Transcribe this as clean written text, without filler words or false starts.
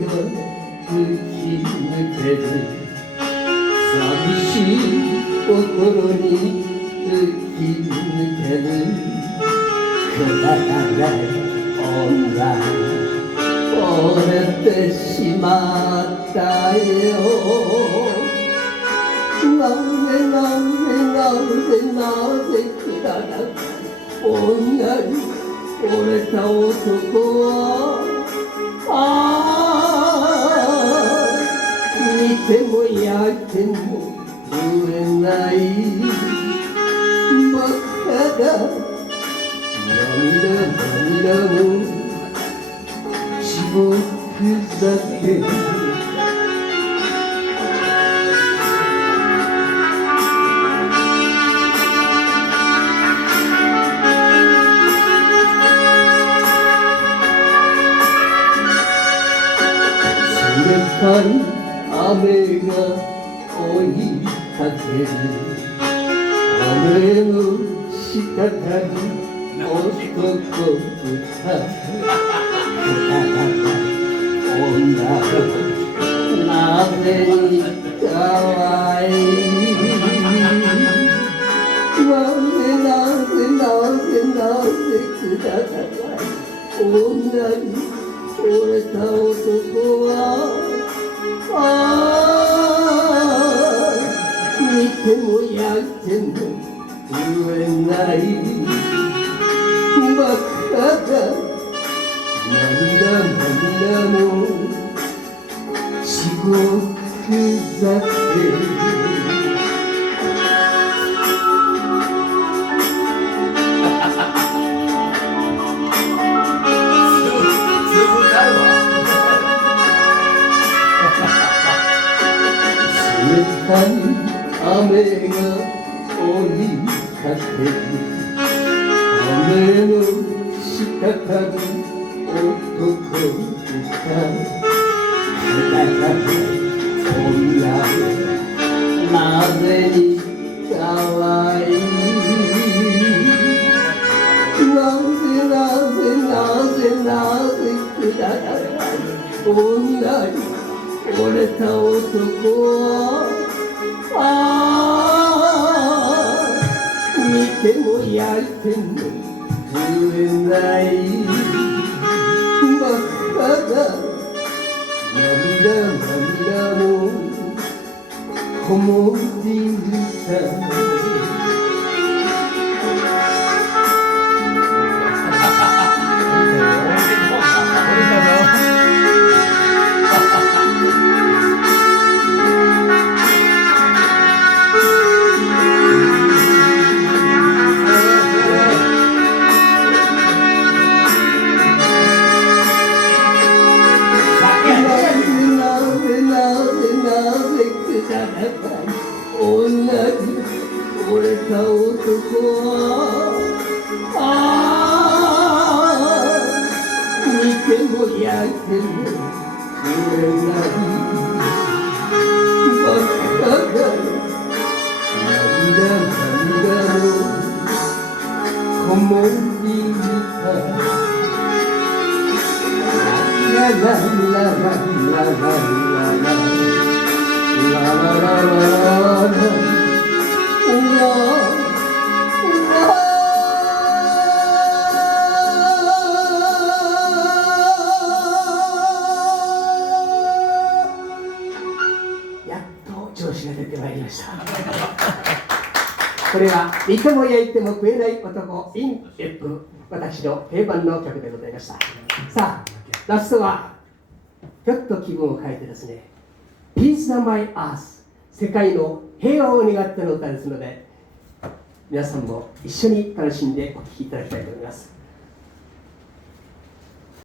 が吹き抜ける寂しい心に吹き抜けるくだらない女折れてしまったよなぜくだらない女に折れた男は見ても焼いても売れないバカだ涙も地獄酒冷たい雨が追いかける雨の滴り男二つ女なぜに可愛いなぜくだらない女に折れた男は見ても焼いても売れないバカだ涙も地獄酒冷たい雨が追いかける雨の滴る男二人くだらない女なぜに可愛いなぜくだらない女に折れた男は見ても焼いても売れないバカだ涙もこもりた女に折れた男は見ても焼いても売れないバカだ涙もこもりたラララララやっと調子が出てまいりました。これは見ても焼いても食えない男 in エップ私の定番の曲でございました。さあラストはちょっと気分を変えてですねPeace on my earth 世界の平和を願っての歌ですので皆さんも一緒に楽しんでお聴きいただきたいと思います。